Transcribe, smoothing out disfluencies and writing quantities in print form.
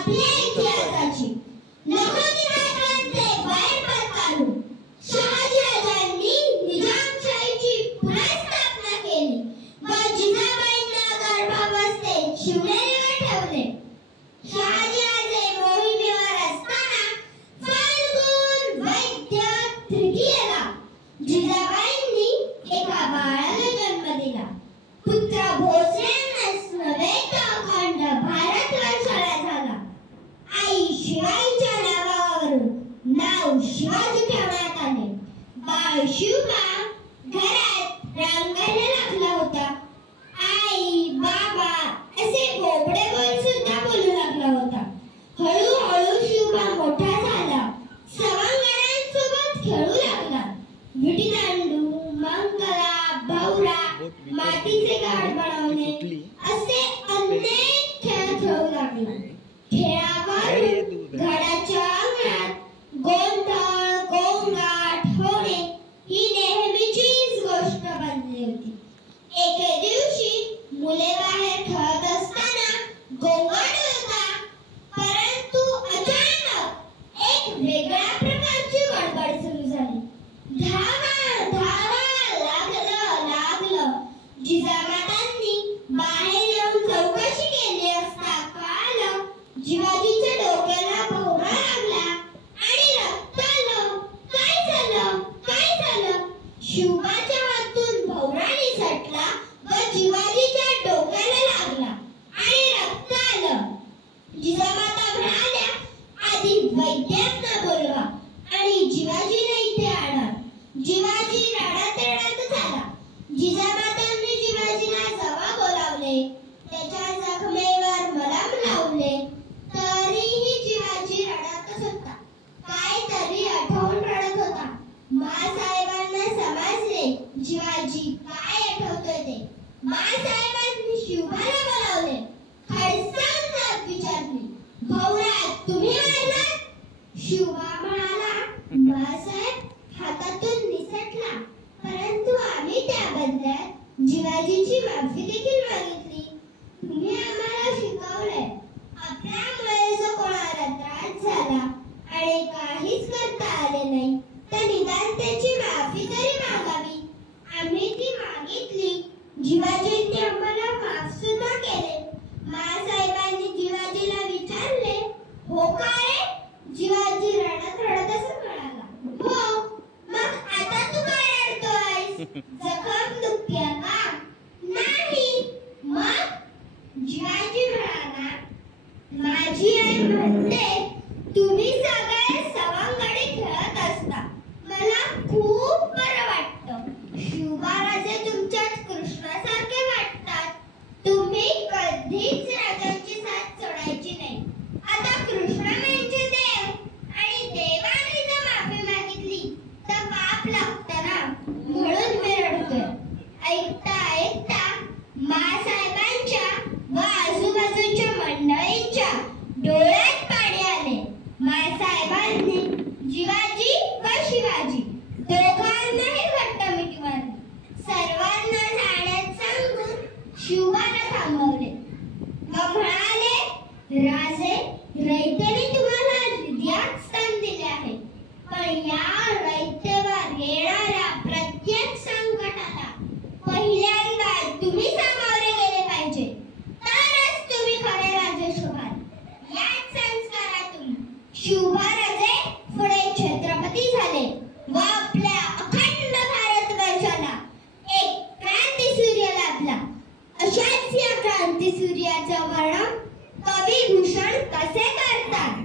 आपल्या इतिहासाची नवनिर्माणांचे बाहेर काढून शहाजीराजांनी निजामशाहीची पुनर्स्थापना केली व जिजाबाईंना गर्भावस्थेत शिवनेरीवर ठेवले. शहाजीराजे मोहिमेवर असताना फाल्गुन वैद्य तृतीयेला जिजाबाईंनी एका बाळाला जन्म दिला. पुत्र भोसलेंनाच नव्हे तर अखंड भारतवर्षाला झाला. आई शिवाजीच्या नावावरून नाव शिवाजी ठेवण्यात आले. बाळ शिवबा घरात रांगायला लागला होता. आई बाबा असे बोबडे बोल सुद्धा बोलू लागला होता. हळूहळू शिवबा मोठा झाला. सवंगड्यांसोबत खेळू लागला. विटीदांडू, मंगला, भवरा, मातीचे घाट बनवणे असे अनेक खेळ खेळू लागला. खेळावरून घराच्या अंगणात गोंधळ गोंगाट होणे ही नेहमीचीच गोष्ट बनली होती. एके दिवशी मुले बाहेर खेळत असताना गोंगाट होता, परंतु अचानक एक वेगळ्या प्रकारची गडबड सुरू झाली. धावा धावा लागलं लागलं. जिजामातांनी बाहेर येऊन चौकशी केली असता कळालं शिवाजीच्या डोक्याला भोवरा लागला आणि रक्त आलं. काय झालं काय झालं? शिवबाच्या हातून भोवरा निसटला व शिवाजीच्या डोक्याला लागला आणि रक्त आलं. जिजामाता म्हणाल्या, आधी वैद्यांना बोलवा आणि शिवाजीला इथे आणा. शिवाजी रडत रडत झाला. जिजामातांनी शिवाजीला जवळ बोलावले. त्याच्या जखमेवर मलम लावले. तरीही शिवाजी रडतच होता. काहीतरी आठवून रडत होता. माँसाहेबांना समजले शिवाजी काय आठवतोय ते. माँसाहेबांनी शिवबाला बोलावले. खडसावून विचारले, भवरा तुम्ही मारलात? शिवबा म्हणाला, माँसाहेब हातातून निसटला, परंतु आम्ही त्या बदल्यात शिवाजीची माफी देखील मागितली. तुम्ही आम्हाला शिकवलंय. आपल्यामुळे जो कोणाला त्रास झाला आणि काहीच करता आले नाही तर निदान त्याची माफी तरी मागावी. आम्ही ती मागितली. शिवाजींनी आम्हाला माफ सुद्धा केले. माँसाहेबांनी शिवाजीला विचारले, हो काय? शिवाजी रडत रडत असं म्हणाला, हो. मग आता तू काय रडतोयस? जखम दुखते का? नाही. मग? शिवाजी म्हणाला, माझी आई म्हणते तुम्ही सगळे सवंगडी खेळत असता. मला खूप बरं वाटतं. शिवबाराजे तुमच्यात कृष्णासारखे वाटतात. तुम्ही कधीच राजांची साथ सोडायची नाही. आता कृष्ण म्हणजे देव आणि देवाने जर माफी मागितली तर पाप लागतं ना, म्हणून मी रडतोय. ऐकता ऐकता माँसाहेबांच्या व आजूबाजूच्या मंडळींच्या डोळ्यात पाणी आले. माँसाहेबांनी शिवाजी व शिवाजी दोघांनाही घट्ट मिठी मारली. सर्वांना जाण्यात सांगून शिवबाला थांबवले व म्हणाले, राजे, रयतेने तुम्हाला हृदयात स्थान दिले आहे, पण या रयतेवर येणाऱ्या प्रत्येक संकटाला पहिल्यांदा तुम्ही सामोरे गेले पाहिजे, तरच तुम्ही खरे राजे शोभाल. याच संस्कारातून शिवबाराजे पुढे छत्रपती झाले व आपल्या अखंड भारतवर्षाला एक क्रांतीसूर्य लाभला. अशाच या क्रांतीसूर्याचं वर्णन कवी भूषण कसे करतात?